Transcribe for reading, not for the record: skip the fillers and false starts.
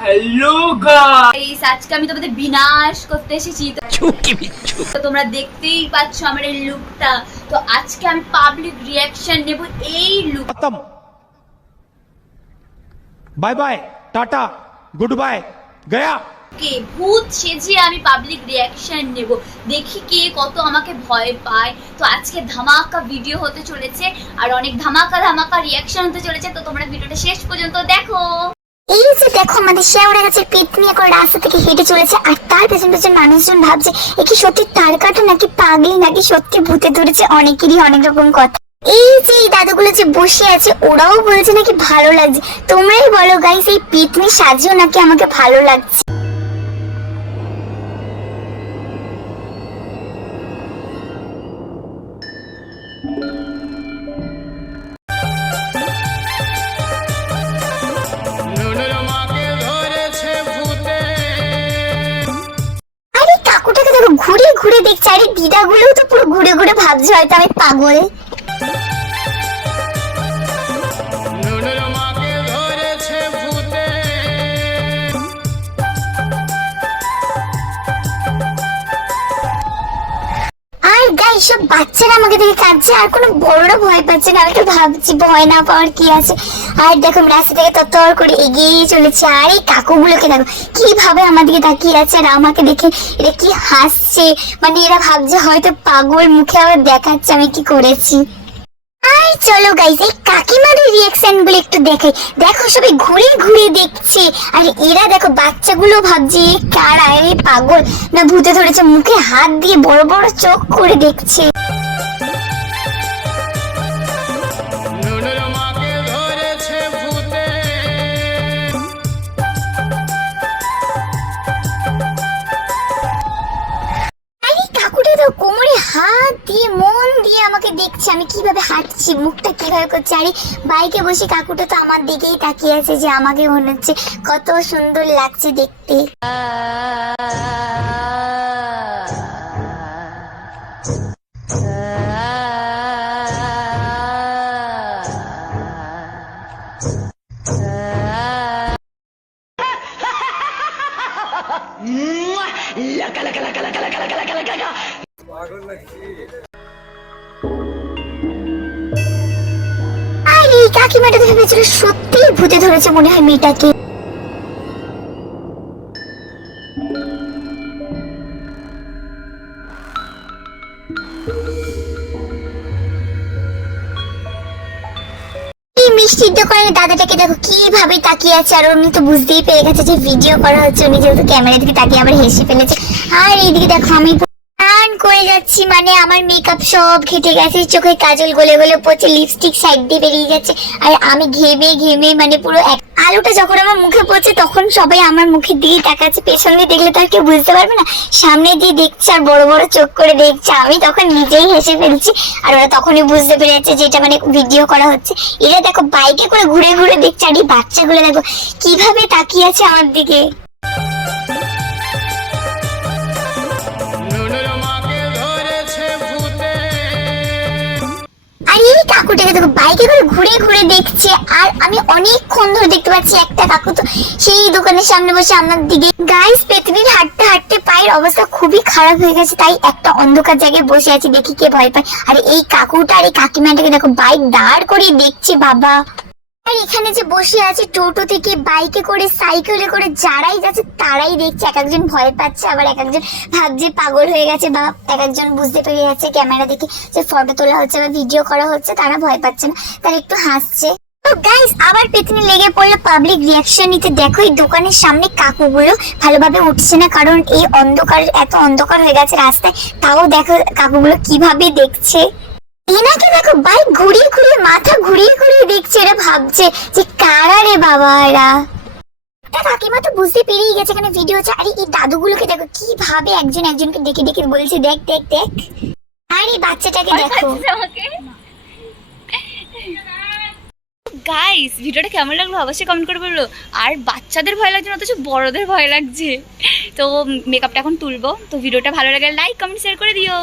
Hello guys, আজকে আমি তোমাদের বিনাশ করতে এসেছি। তো তোমরা দেখতেই পাচ্ছ আমার এই লুকটা। তো আজকে আমি পাবলিক রিয়াকশন নেব এই লুক। খতম, bye bye, tata, good bye, গয়া। কে ভূত সেজে আমি পাবলিক রিয়াকশন নেব, দেখি কে কত আমাকে ভয় পায়। তো আজকে ধামাকা ভিডিও হতে চলেছে আর অনেক ধামাকা রিয়াকশন হতে চলেছে। তো তোমরা ভিডিওটা শেষ পর্যন্ত দেখো। এই যে দেখো আমাদের শেওড়া গাছের পেট নিয়ে করে রাস্তা থেকে হেঁটে চলেছে, আর তার পেছন পেছন মানুষজন ভাবছে এ কি সত্যি তার কাটা নাকি পাগলি নাকি সত্যি ভূতে ধরেছে। অনেকেরই অনেক রকম কথা। এই যে এই দাদুগুলো যে বসে আছে ওরাও বলছে নাকি ভালো লাগছে। তোমরাই বলো গাইস, এই পেতনি সাজিও নাকি আমাকে ভালো লাগছে। ঘুরে ঘুরে দেখছে, আরে দিদাগুলোও তো পুরো ঘুরে ঘুরে ভাবছে হয়তো আমি পাগল। সব বাচ্চারা আমাকে দেখে কাঁদছে আর কোনো বড়রা ভয় পাচ্ছে না। আমি তো ভাবছি ভয় না পাওয়ার কি আছে। আর দেখো রাস্তা থেকে তত্তর করে এগিয়ে চলেছে, আর এই কাকুগুলোকে দেখো কিভাবে আমার দিকে তাকিয়ে আছে আর আমাকে দেখে এরা কি হাসছে। মানে এরা ভাবছে হয়তো পাগল, মুখে আবার দেখাচ্ছে আমি কি করেছি। আর চলো গাইস এই কাকিমাদের রিয়াকশন গুলো একটু দেখাই। দেখো সবাই ঘুরে ঘুরে দেখছে, আর এরা দেখো বাচ্চাগুলো ভাবছে কারা, এই পাগল না ভূতে ধরেছে, মুখে হাত দিয়ে বড় বড় চোখ করে দেখছে। কোমরে হাত দিয়ে মন দিয়ে আমাকে দেখছে আমি কিভাবে হাঁটছি, মুখটা কিভাবে করছি। আরে বাইকে বসে কাকুটা তো আমার দিকেই তাকিয়ে আছে, যে আমাকে মনে হচ্ছে কত সুন্দর লাগছে দেখতে। আরে কাকিমাটা দেখে ভেবেছিল সত্যি ভূতে ধরেছে মনে হয় মেয়েটাকে। মিষ্টির দোকানে দাদাটাকে দেখো কিভাবে তাকিয়ে আছে, আর উনি তো বুঝতেই পেরে গেছে যে ভিডিও করা হচ্ছে। উনি যেহেতু ক্যামেরা দিকে তাকিয়ে আবার হেসে ফেলেছে। আর এইদিকে দেখো আমি টান করে যাচ্ছি, মানে আমার মেকআপ সব ঘেটে গেছে, চোখে কাজল গলে গলে পড়ছে, লিপস্টিক সাইড দিয়ে বেরিয়ে যাচ্ছে, আর আমি ঘেমে ঘেমে মানে পুরো আলোটা যখন আমার মুখে পড়ছে তখন সবাই আমার মুখের দিকে তাকাচ্ছে। পেছন দিয়ে দেখলে তো আর কেউ বুঝতে পারবে না, সামনে দিয়ে দেখছে আর বড় বড় চোখ করে দেখছে। আমি তখন নিজেই হেসে ফেলছি, আর ওরা তখনই বুঝতে পেরেছে যে এটা মানে ভিডিও করা হচ্ছে। এরা দেখো বাইকে করে ঘুরে ঘুরে দেখছে, আর এই বাচ্চাগুলো দেখো কিভাবে তাকিয়ে আছে আমার দিকে। এই কাকুটাকে দেখো বাইকে করে ঘুরে ঘুরে দেখছে, আর আমি অনেকক্ষণ ধরে দেখতে পাচ্ছি একটা কাকু তো সেই দোকানের সামনে বসে আমার দিকে। গাইস পেতনির হাঁটতে হাঁটতে পায়ের অবস্থা খুবই খারাপ হয়ে গেছে, তাই একটা অন্ধকার জায়গায় বসে আছি, দেখি কে ভয় পায়। আর এই কাকুটা আর এই কাকিমাটাকে দেখো বাইক দাঁড় করিয়ে দেখছে বাবা। আর এখানে যে বসে আছে টোটো থেকে বাইকে করে সাইকেলে করে যারাই যাচ্ছে তারাই দেখছে, এক একজন ভয় পাচ্ছে, আবার এক একজন ভাবছে পাগল হয়ে গেছে, বা এক একজন বুঝতে পেরে যাচ্ছে ক্যামেরা দেখে যে ফটো তোলা হচ্ছে বা ভিডিও করা হচ্ছে, তারা ভয় পাচ্ছে না, তারা একটু হাসছে। তো গাইস আবার পেতনি লেগে পড়লো পাবলিক রিয়াকশন নিতে। দেখো এই দোকানের সামনে কাকুগুলো ভালোভাবে উঠছে না, কারণ এই অন্ধকার, এত অন্ধকার হয়ে গেছে রাস্তায়, তাও দেখো কাকুগুলো কিভাবে দেখছে। এনাকে দেখো বাইক ঘুরিয়ে ঘুরিয়ে মাথা ঘুরিয়ে ঘুরিয়ে দেখছে, এরা ভাবছে যে কারা রে বাবা এরা। কাকিমা তো বুঝতে পেরেই গেছে এখানে ভিডিও হচ্ছে। আরে এই দাদুগুলোকে দেখো কিভাবে একজন একজনকে ডেকে ডেকে বলছে দেখ দেখ দেখ। আর এই বাচ্চাটাকে দেখো। গাইস ভিডিওটা কেমন লাগলো অবশ্যই কমেন্ট করে বললো। আর বাচ্চাদের ভয় লাগছে না, অথচ বড়দের ভয় লাগছে। তো মেকআপটা এখন তুলবো। তো ভিডিওটা ভালো লাগলে লাইক কমেন্ট শেয়ার করে দিও।